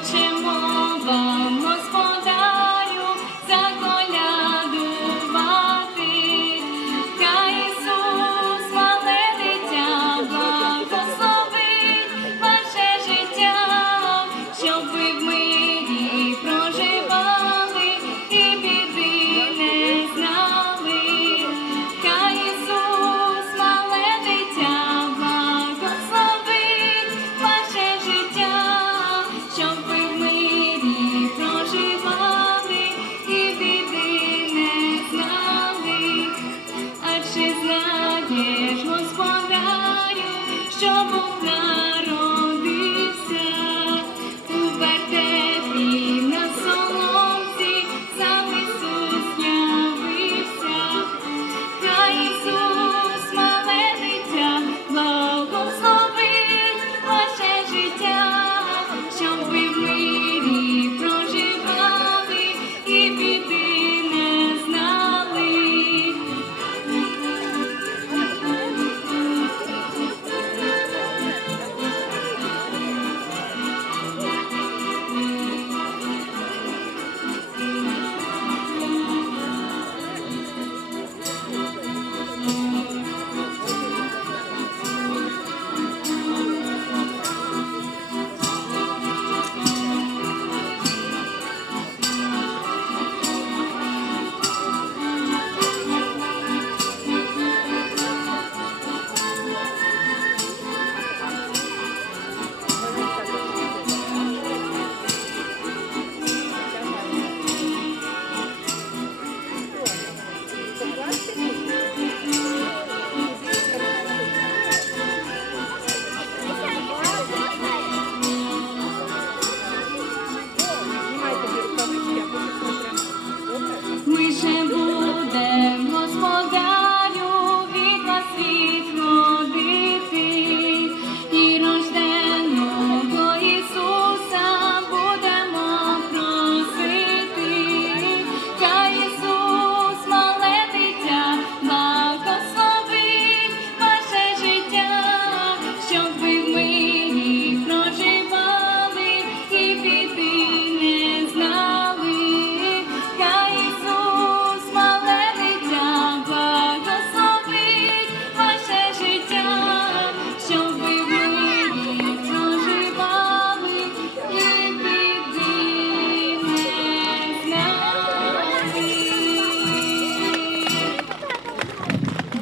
watching 舍不得。